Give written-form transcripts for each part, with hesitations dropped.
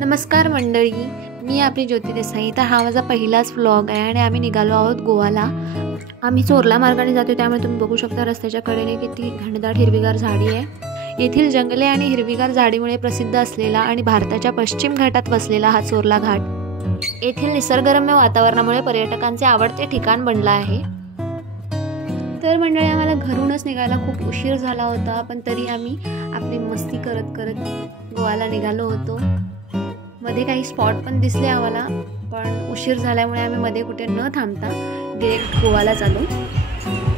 नमस्कार मंडळी, मी आपली ज्योती देसाई. तर हा माझा पहिलाच व्लॉग आहे आणि आम्ही निघालो आहोत गोवाला. आम्ही चोरला मार्गाने जातो, त्यामुळे तुम्ही बघू शकता रस्त्याच्या कडेने किती घनदाट हिरवीगार झाडी आहे. येथील जंगले आणि हिरवीगार झाडीमुळे प्रसिद्ध असलेला आणि भारताच्या पश्चिम घाटात वसलेला हा चोरला घाट येथील निसर्गरम्य वातावरणामुळे पर्यटकांचे आवडते ठिकाण बनला आहे. तर मंडळी, आम्हाला घरूनच निघायला खूप उशीर झाला होता, पण तरी आम्ही आपली मस्ती करत करत गोवाला निघालो होतो. मध्ये काही स्पॉट पण दिसले आम्हाला, पण उशीर झाल्यामुळे आम्ही मध्ये कुठे न थांबता डिरेक्ट गोवाला चालू.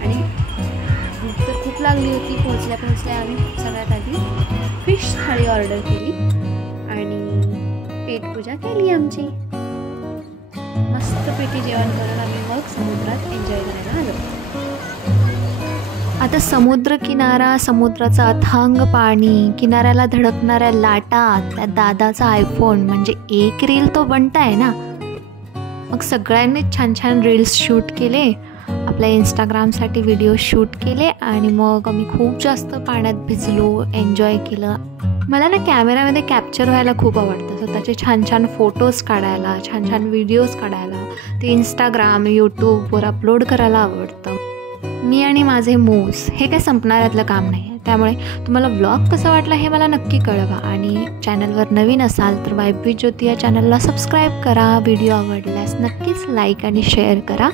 आणि भूक तर खूप लागली होती. पोहोचल्या आम्ही सगळ्यात आधी फिश थाळी ऑर्डर केली आणि पेटपूजा केली आमची. मस्त पेटी जेवण करून आम्ही मग समुद्रात एन्जॉय करायला आलो. आता समुद्र किनारा, समुद्राचं अथांग पाणी, किनाऱ्याला धडकणाऱ्या लाटा, त्या दादाचा आयफोन, म्हणजे एक रील तो बनताय ना. मग सगळ्यांनी छान छान रील्स शूट केले, आपल्या इंस्टाग्रामसाठी व्हिडिओ शूट केले आणि मग आम्ही खूप जास्त पाण्यात भिजलो, एन्जॉय केलं. मला ना कॅमेरामध्ये कॅप्चर व्हायला खूप आवडतं, स्वतःचे छान छान फोटोज काढायला, छान छान व्हिडिओज काढायला. ते इंस्टाग्राम, यूट्यूबवर अपलोड करायला आवडतं. मी आणि माझे मूस हे काही संपणाऱ्यातलं काम नाही आहे, त्यामुळे तुम्हाला व्लॉग कसा वाटला हे मला नक्की कळवा. आणि चॅनलवर नवीन असाल तर वाईब विथ ज्योती या चॅनलला सबस्क्राईब करा. व्हिडिओ आवडल्यास नक्कीच लाईक आणि शेअर करा.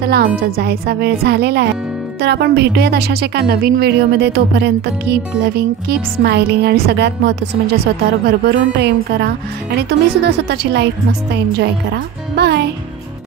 चला, आमचा जायचा वेळ झालेला आहे, तर आपण भेटूयात अशाच एका नवीन व्हिडिओमध्ये. तोपर्यंत कीप लव्हिंग, कीप स्माइलिंग आणि सगळ्यात महत्त्वाचं म्हणजे स्वतःवर भरभरून प्रेम करा आणि तुम्हीसुद्धा स्वतःची लाईफ मस्त एन्जॉय करा. बाय.